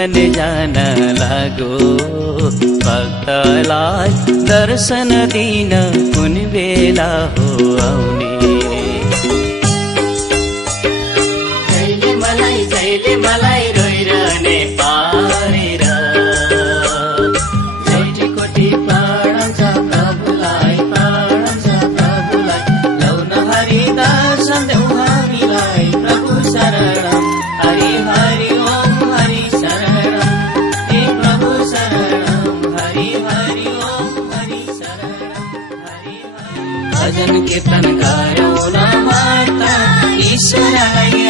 जीवन जान लागो भक्तलाई दर्शन दिन कुन बेला हो आउने जैले मलाई रोइरहने पारेर जैटी कोटी प्राणन्छ प्रभुलाई लौन हरि दर्शन देऊ हामीलाई प्रभु शरणम हरि हरि ओम हरि शरणम हे प्रभु शरणम हरि हरि ओम हरि शरणम हरि भजन कीर्तन गरौँ न माता ईश्वरलाई